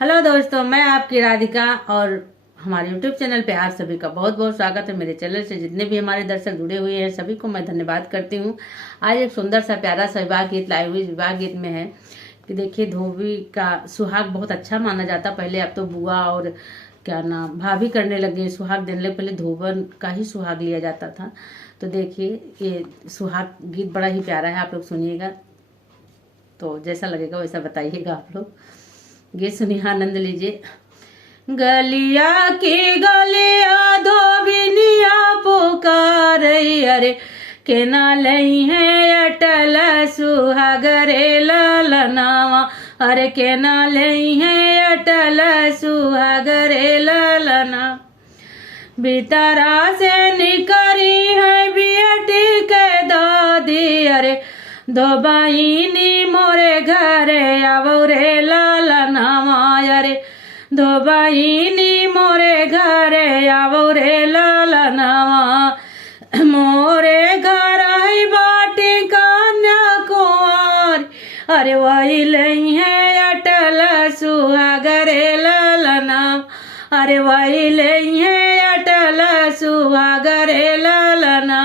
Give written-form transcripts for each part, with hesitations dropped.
Hello दोस्तों, मैं आपकी राधिका और हमारे YouTube चैनल पे आप सभी का बहुत बहुत स्वागत है। मेरे चैनल से जितने भी हमारे दर्शक जुड़े हुए हैं सभी को मैं धन्यवाद करती हूँ। आज एक सुंदर सा प्यारा सा विवाह गीत लाई हुई। विवाह गीत में है कि देखिए, धोबी का सुहाग बहुत अच्छा माना जाता। पहले अब तो बुआ और क्या नाम भाभी करने लगे सुहाग देने लगे, पहले धोबन का ही सुहाग लिया जाता था। तो देखिए, ये सुहाग गीत बड़ा ही प्यारा है, आप लोग सुनिएगा तो जैसा लगेगा वैसा बताइएगा आप लोग। गीत सुनिए, आनंद लीजिए। गलिया की गलिया धोबिनिया पुकार अरे के ना लई है अटल सुहागरे ललनावा, अरे के ना लई है अटल सुहागरे ललना। भीतरा से निकरी है बियटी के दादी, अरे दो बहिनी मोरे घरे आवो रे ललनावा, अरे दो बहिनी मोरे घरे आवो रे ललनावा। मोरे घर आई बाटी कन्या कुंवर, अरे वही लई है अटल सुहागरे ललना, अरे वही लई है अटल सुहागरे ललना।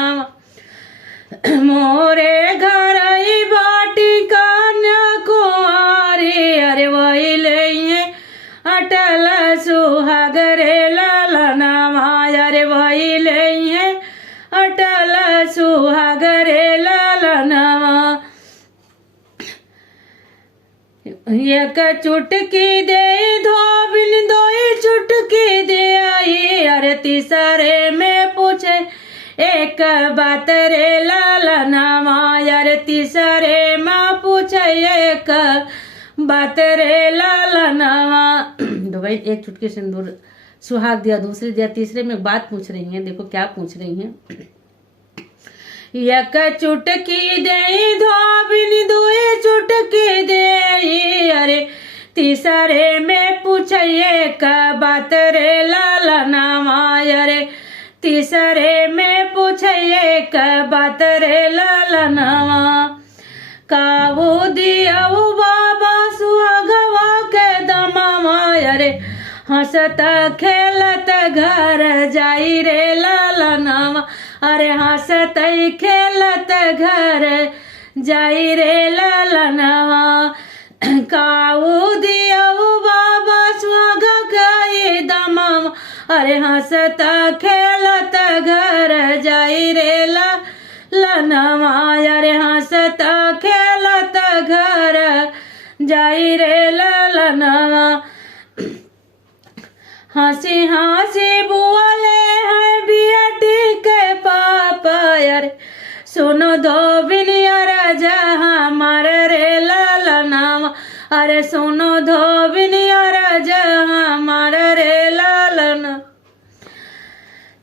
मोरे घर आई बाटी कन्या कुंवारी, अरे वही लई है अटल सुहागरे ललना, अरे वही लई है अटल सुहागरे ललना। एक चुटकी दे धोबिन दोई चुटकी दे आई, अरे तीसरे में पूछे एक बात रे ललनावा, अरे तीसरे में पूछे एक बात रे ललनावा। तो भाई एक चुटकी सिंदूर सुहाग दिया, दूसरी दिया, तीसरे में बात पूछ रही हैं। देखो क्या पूछ रही हैं। एक चुटकी दे धोबिन दुई चुटकी दे, अरे तीसरे में पूछे एक बात रे ललनावा, अरे तीसरे में पूछे एक बात रे ललनावा। काबू दिया बाबा सुहागवा के दमावा, अरे हंसत खेलत घर जाई रे ललनावा, अरे हंसत खेलत घर जाई रे ललनावा। काऊ दिया बाबा सुहाग गई दमावा, अरे हंसत खेलत घर जाई रे ललनावा, अरे हंसत खेलत घर जाई रे ललनावा। हंसी हंसी बोले हैं बियटी के पापा, अरे सुनो धोबिनिया राजा हमारे रे ललनावा, अरे सुनो धोबिनिया राजा हमारे रे ललना।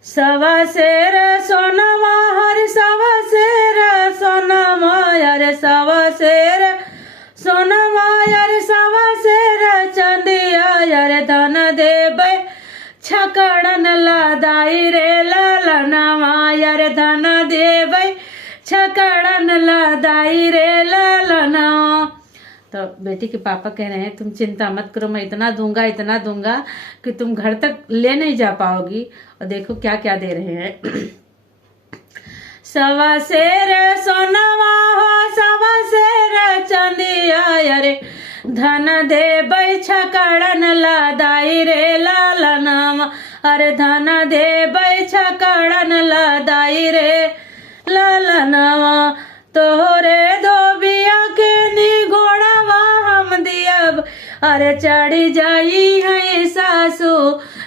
सवा शेर सोनवा हर सवा शेर सोनवा, अरे सवा शेर सोनवा, अरे सवा शेर चंदिया, अरे धन देबै छकड़न लदाई रे ललनावा, अरे धन देबै छकड़न लदाई रे ललनावा। तो बेटी के पापा कह रहे हैं तुम चिंता मत करो, मैं इतना दूंगा कि तुम घर तक ले नहीं जा पाओगी। और देखो क्या क्या दे रहे हैं। सवा शेर सोनवा हो सवा शेर चंदिया, अरे धन देबै छकड़न लदाई रे ललनावा, अरे धन देबै छकड़न लदाई रे ललनावा। तोहरे धोबिया के निगोड़वा हम दियब, अरे चढ़ी जाई है सासू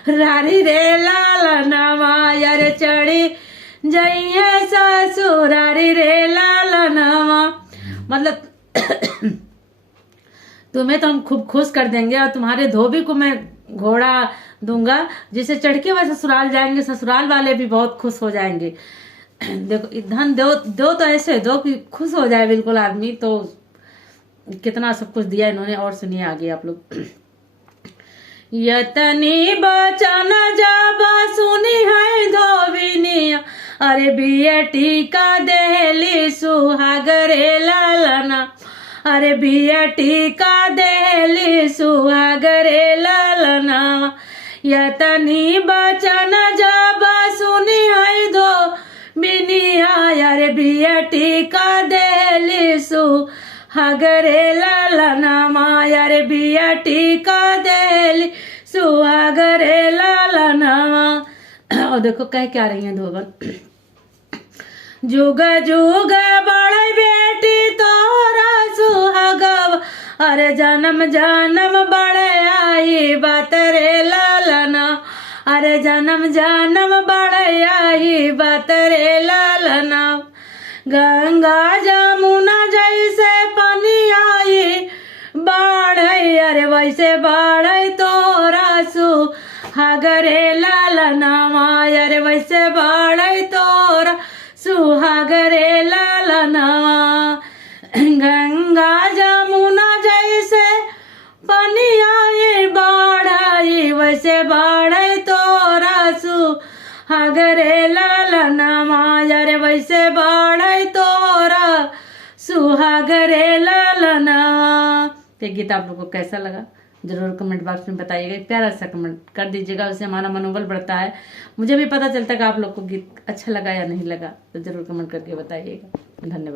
रारी रे ललनावा, अरे चढ़ी जाई है सासू रारी रे ललनावा। मतलब तुम्हें तो हम खूब खुश कर देंगे और तुम्हारे धोबी को मैं घोड़ा दूंगा जिसे चढ़ के वह ससुराल जाएंगे, ससुराल वाले भी बहुत खुश हो जाएंगे। देखो धन दो तो ऐसे दो कि खुश हो जाए बिल्कुल आदमी। तो कितना सब कुछ दिया इन्होंने। और सुनिए आगे आप लोग। यतनी बचन जाबा सुनी है धोबिनिया, अरे बियटी का देहली सुहागरे ललना, अरे बिया टीका देली सुहागरे ललनावा यतनी बचन जब सुनी है दो बिनिया अरे बिया टीका देली सुहागरे ललनावा अरे बिया टीका देली सुहागरे ललनावा। और देखो कह क्या रही है धोबन, जुग जुग बड़े बेटी तोरा सुहागव अरे जन्म जन्म बड़े आई बात रे लालना अरे जन्म जन्म बड़े आई बात रे लालना। गंगा जमुना जैसे पानी आई बाढ़ अरे वैसे बाढ़ तोरा सुहागरे लालना अरे वैसे बाढ़ तोरा सुहागरे लालनावा। गंगा जमुना जैसे पानी आई बाढ़ आई वैसे बाढ़ तोरा सुहागरे लालनावा अरे वैसे बाढ़ तोरा सुहागरे लालनावा। तो गीत आप लोगों को कैसा लगा जरूर कमेंट बॉक्स में बताइएगा, एक प्यारा सा कमेंट कर दीजिएगा, उससे हमारा मनोबल बढ़ता है, मुझे भी पता चलता है कि आप लोग को गीत अच्छा लगा या नहीं लगा। तो जरूर कमेंट करके बताइएगा। धन्यवाद।